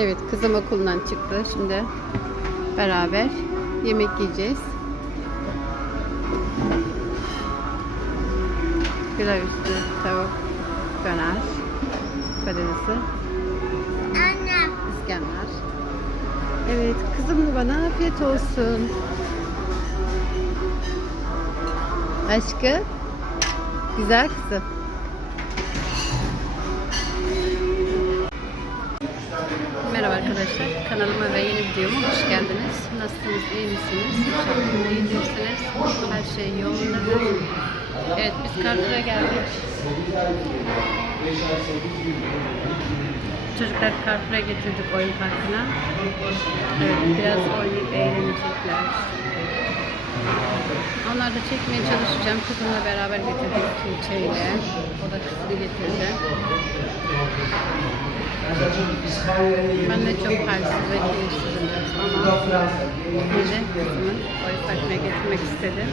Evet kızım okuldan çıktı. Şimdi beraber yemek yiyeceğiz. Pilav üstü tavuk, döner, patatesi, Annem. İskender. Evet kızım da bana afiyet olsun. Aşkı. Güzel kızım. Merhaba arkadaşlar. Kanalıma ve yeni videoma hoş geldiniz. Nasılsınız? iyi misiniz? İnşallah iyidirsiniz. Her şey yolundadır. Evet biz Carrefour'a geldik. Çocuklar Carrefour'a getirdik oyun parkına. Evet biraz oynayıp eğlenecekler. Onları da çekmeye çalışacağım. Kızımla beraber getirdik Tuğçe'yle. O da kızını getirdi. Ben de çok halsiz ve keyifsizim ama yine de kızımı oyun parkına getirmek istedim.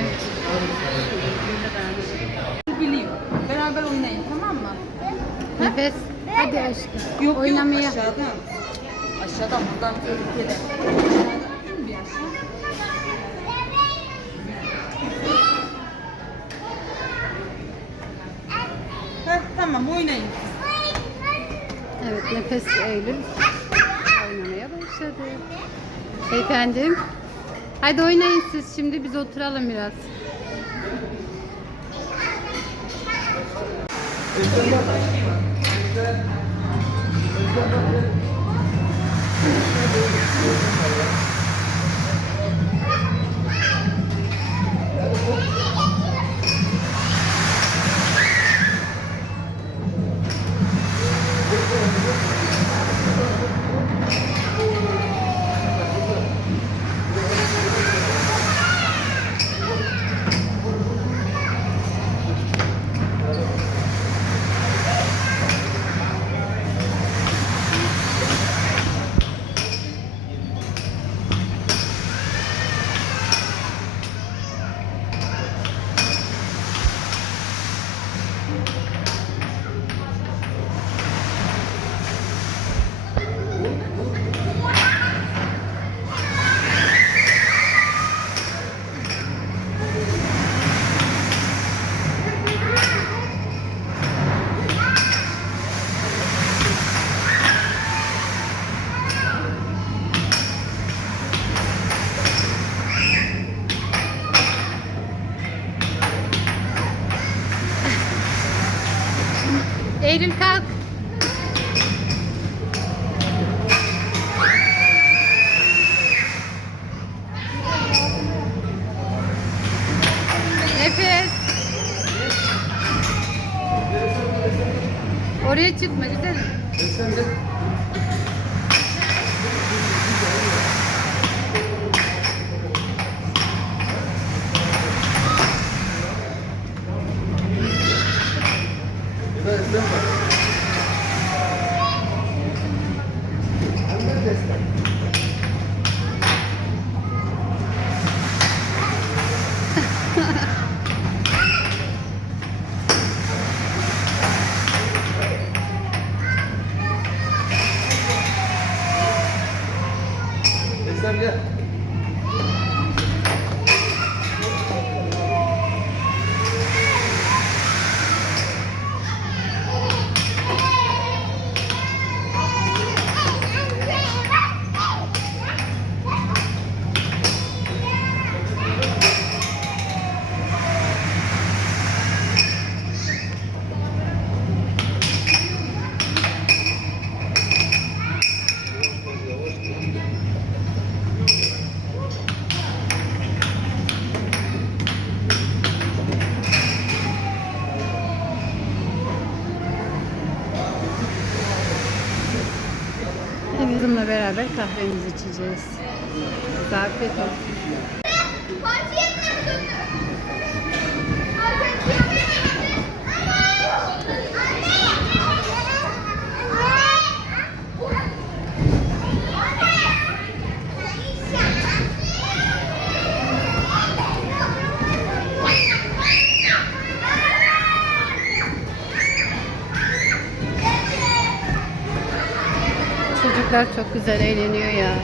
Evet. Bileyim. Beraber oynayın tamam mı? Nefes. Hadi aşkım. Yok Oynamaya. yok aşağıdan. Aşağıdan buradan tehlikeli. Bir aşağı. Heh, tamam oynayın. Evet nefes Eylül oynamaya başladı. Efendim. Hadi oynayın siz şimdi biz oturalım biraz. Eylül Oraya çıkma güzelim. Eslem beraber kahvemizi içeceğiz. Afiyet olsun. Çocuklar çok güzel eğleniyor ya.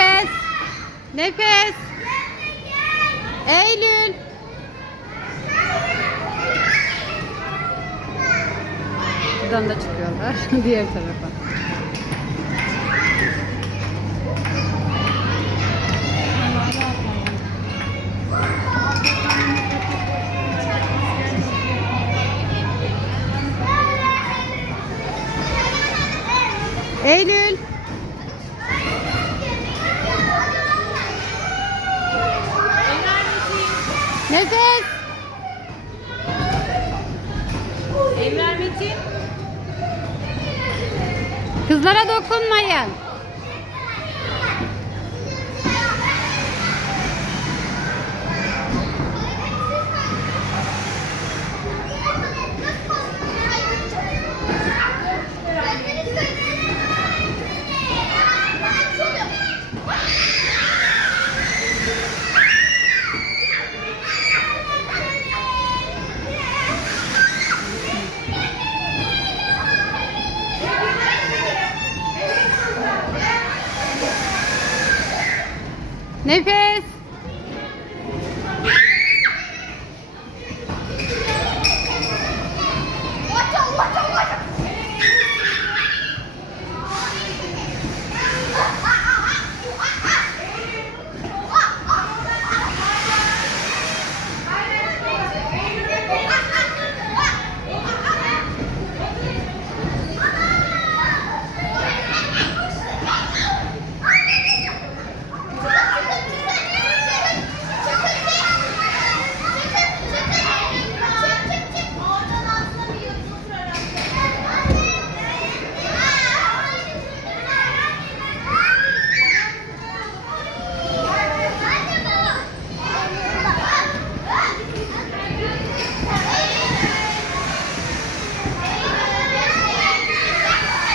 Nefes. Nefes. Eylül. Buradan da çıkıyorlar diğer tarafa. Eylül. Nefes. Evler Metin. Kızlara dokunmayın. Nefes.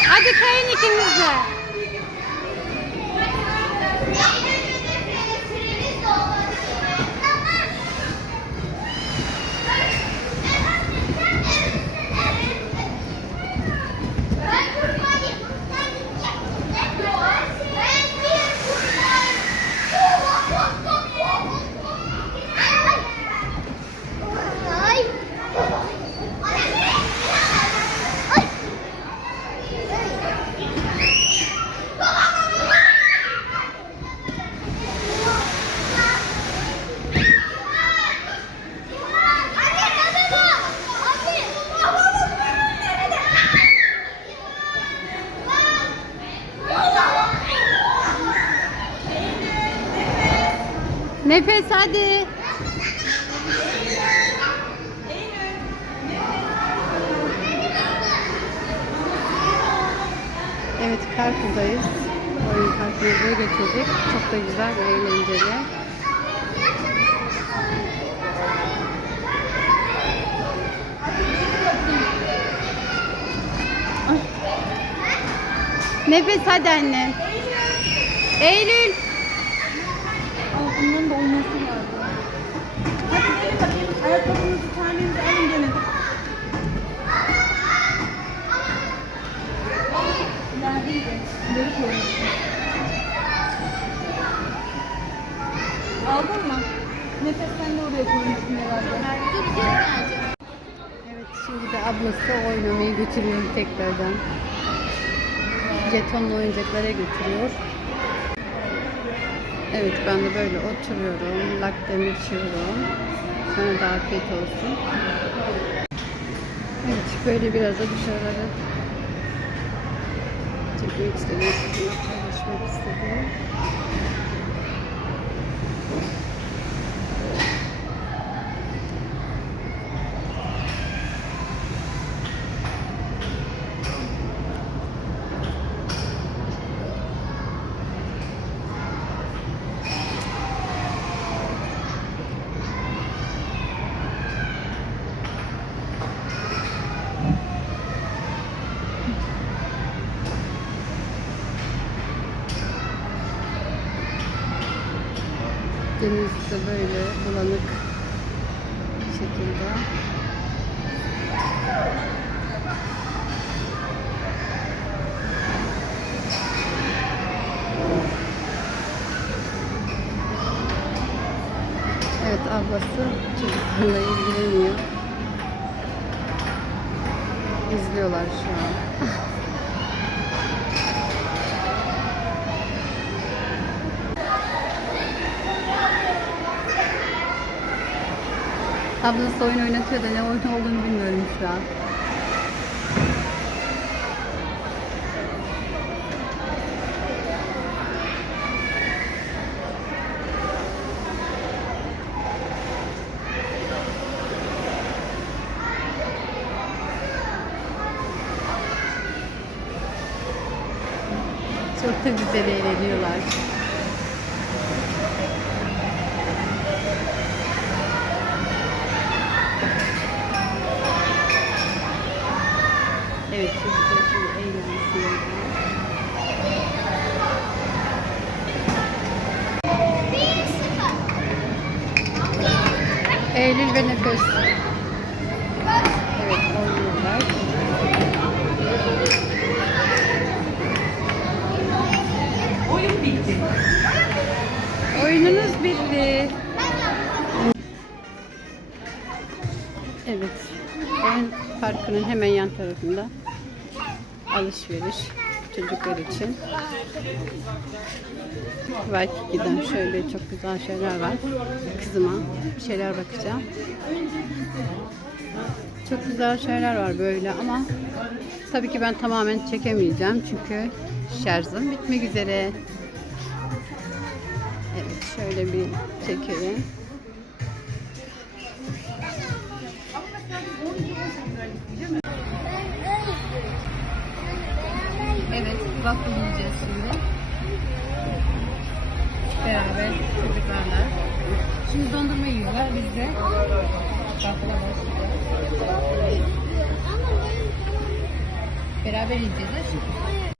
Hadi kayın ikiniz de. Nefes hadi. Evet Karpuz'dayız. Oyun böyle götürdük. Çok da güzel ve eğlenceli. Nefes hadi annem. Eylül. Aa, bunların da olması lazım. Hadi gelin bakayım. Ayakkabınızı tanenizi alın gelin. Aldın mı? Nefes sen de oraya koymuştun herhalde. Evet şimdi de ablası oynamayı götürüyor tekrardan. Jetonlu oyuncaklara götürüyor. Evet ben de böyle oturuyorum. Laktemi içiyorum. Sana da afiyet olsun. Evet böyle biraz da dışarıları çekmek istedim. Paylaşmak istedim. Şekilde. Evet ablası çocuklarla ilgileniyor. İzliyorlar şu an. Ablası oyun oynatıyor da ne oyun olduğunu bilmiyorum şu an. Çok da güzel eğleniyorlar. Eylül ve Nefes. Evet oynuyorlar. Oyun bitti. Oyununuz bitti. Evet. Oyun parkının hemen yan tarafında alışveriş çocuklar için. Waikiki'den şöyle çok güzel şeyler var. Kızıma bir şeyler bakacağım. Çok güzel şeyler var böyle ama tabii ki ben tamamen çekemeyeceğim çünkü şarjım bitmek üzere. Evet şöyle bir çekelim. Biz de. Beraber yiyeceğiz.